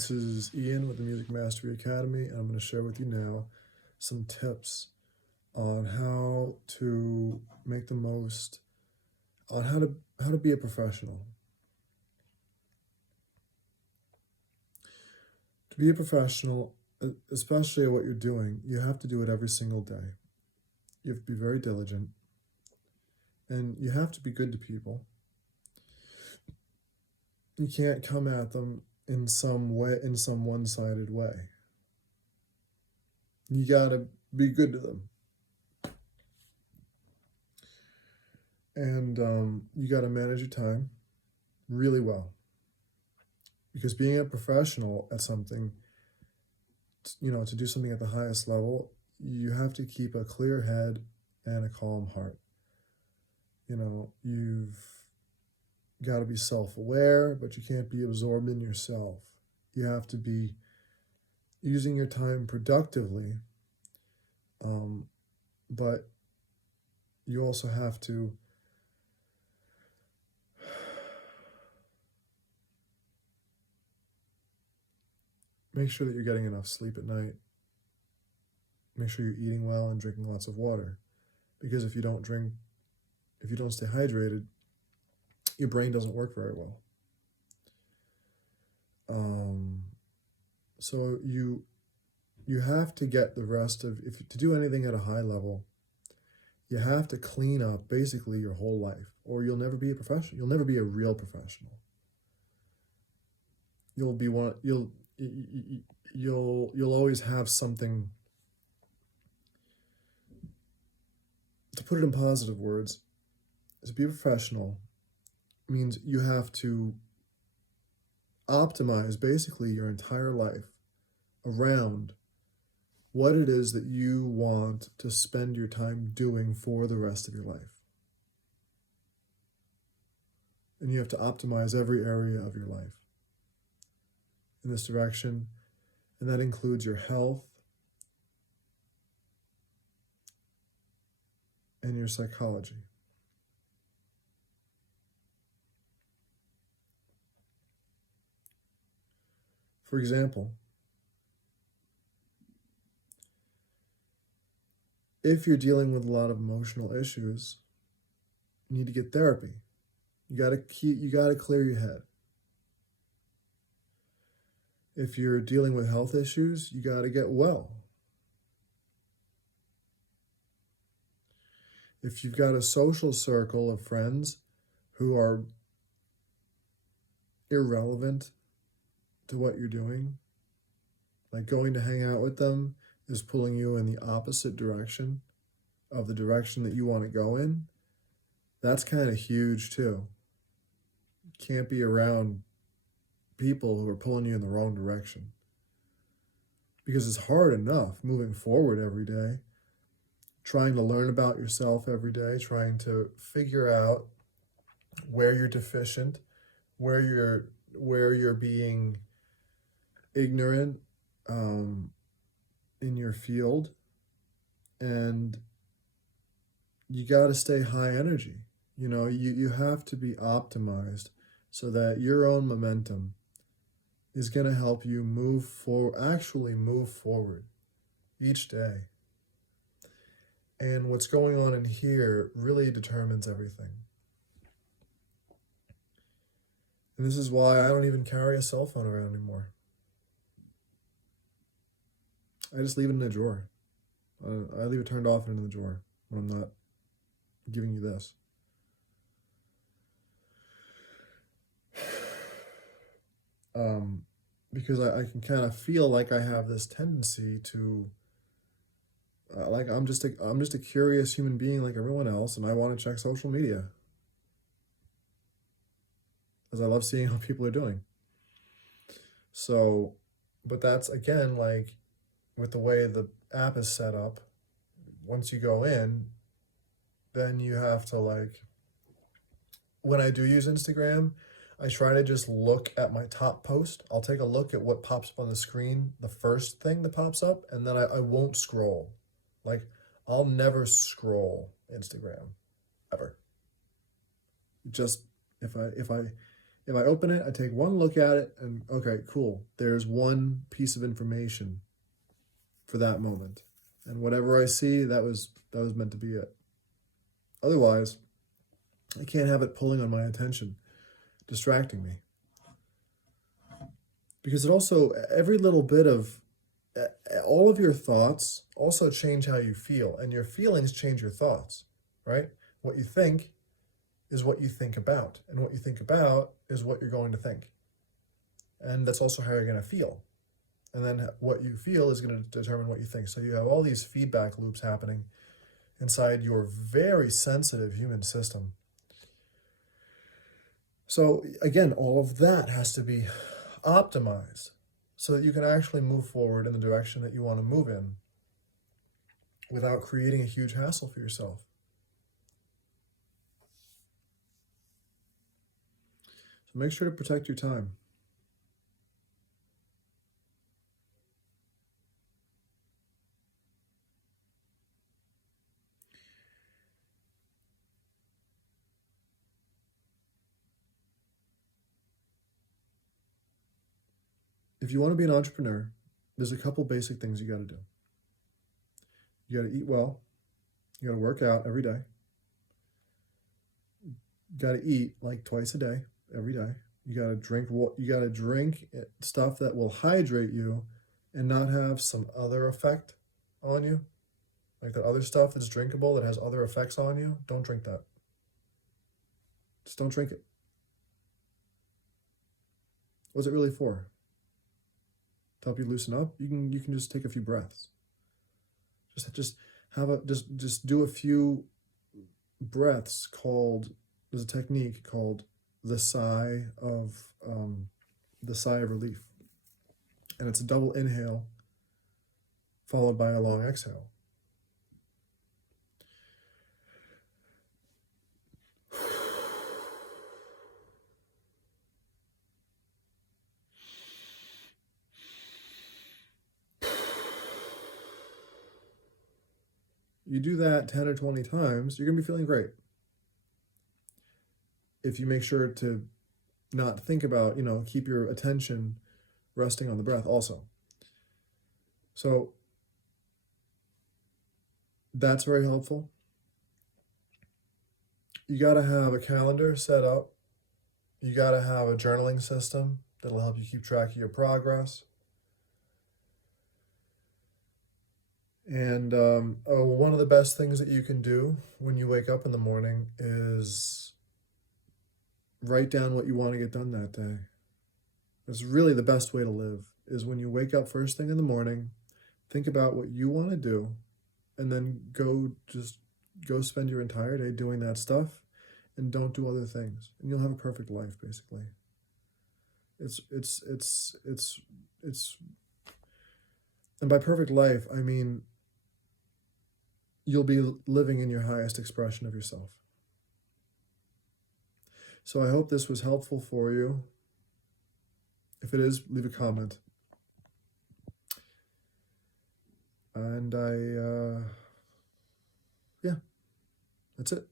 This is Ian with the Music Mastery Academy, and I'm going to share with you now some tips on how to make the most, on how to be a professional. To be a professional, especially at what you're doing, you have to do it every single day. You have to be very diligent, and you have to be good to people. You can't come at them in some way, in some one-sided way. You gotta be good to them. And you gotta manage your time really well. Because being a professional at something, to do something at the highest level, you have to keep a clear head and a calm heart. You've got to be self-aware, but you can't be absorbed in yourself. You have to be using your time productively, but you also have to make sure that you're getting enough sleep at night. Make sure you're eating well and drinking lots of water, because if you don't stay hydrated, your brain doesn't work very well. So you have to get the rest of, to do anything at a high level, you have to clean up basically your whole life, or you'll never be a professional. You'll never be a real professional. You'll always have something. To put it in positive words, to be a professional means you have to optimize basically your entire life around what it is that you want to spend your time doing for the rest of your life. And you have to optimize every area of your life in this direction, and that includes your health and your psychology. For example, if you're dealing with a lot of emotional issues, you need to get therapy. You gotta clear your head. If you're dealing with health issues, you gotta get well. If you've got a social circle of friends who are irrelevant to what you're doing, like going to hang out with them is pulling you in the opposite direction of the direction that you want to go in, that's kind of huge too. You can't be around people who are pulling you in the wrong direction, because it's hard enough moving forward every day, trying to learn about yourself every day, trying to figure out where you're deficient, where you're being ignorant in your field, and you got to stay high energy. You have to be optimized so that your own momentum is going to help you move forward each day. And what's going on in here really determines everything. And this is why I don't even carry a cell phone around anymore. I just leave it in a drawer. I leave it turned off and in the drawer when I'm not giving you this. Because I can kind of feel like I have this tendency to, like I'm just a curious human being like everyone else, and I want to check social media, as I love seeing how people are doing. So, but that's again, like with the way the app is set up, once you go in, then you have to when I do use Instagram, I try to just look at my top post. I'll take a look at what pops up on the screen, the first thing that pops up, and then I won't scroll. I'll never scroll Instagram, ever. Just if If I open it, I take one look at it and okay, cool. There's one piece of information for that moment. And whatever I see, that was meant to be it. Otherwise, I can't have it pulling on my attention, distracting me. Because it also, every little bit of, all of your thoughts also change how you feel, and your feelings change your thoughts, right? What you think is what you think about, and what you think about is what you're going to think. And that's also how you're going to feel. And then what you feel is going to determine what you think. So you have all these feedback loops happening inside your very sensitive human system. So again, all of that has to be optimized so that you can actually move forward in the direction that you want to move in without creating a huge hassle for yourself. So make sure to protect your time. If you want to be an entrepreneur, there's a couple basic things you got to do. You got to eat well. You got to work out every day. You got to eat like twice a day, every day. You got to drink. You got to drink stuff that will hydrate you, and not have some other effect on you, like that other stuff that's drinkable that has other effects on you. Don't drink that. Just don't drink it. What's it really for? To help you loosen up? You can just take a few breaths. Just do a few breaths there's a technique called the sigh of relief. And it's a double inhale followed by a long exhale. You do that 10 or 20 times, you're going to be feeling great. If you make sure to not think about, keep your attention resting on the breath also. So that's very helpful. You got to have a calendar set up. You got to have a journaling system that'll help you keep track of your progress. And one of the best things that you can do when you wake up in the morning is write down what you want to get done that day. It's really the best way to live, is when you wake up first thing in the morning, think about what you want to do, and then go spend your entire day doing that stuff, and don't do other things, and you'll have a perfect life, basically. And by perfect life, I mean you'll be living in your highest expression of yourself. So I hope this was helpful for you. If it is, leave a comment. And yeah, that's it.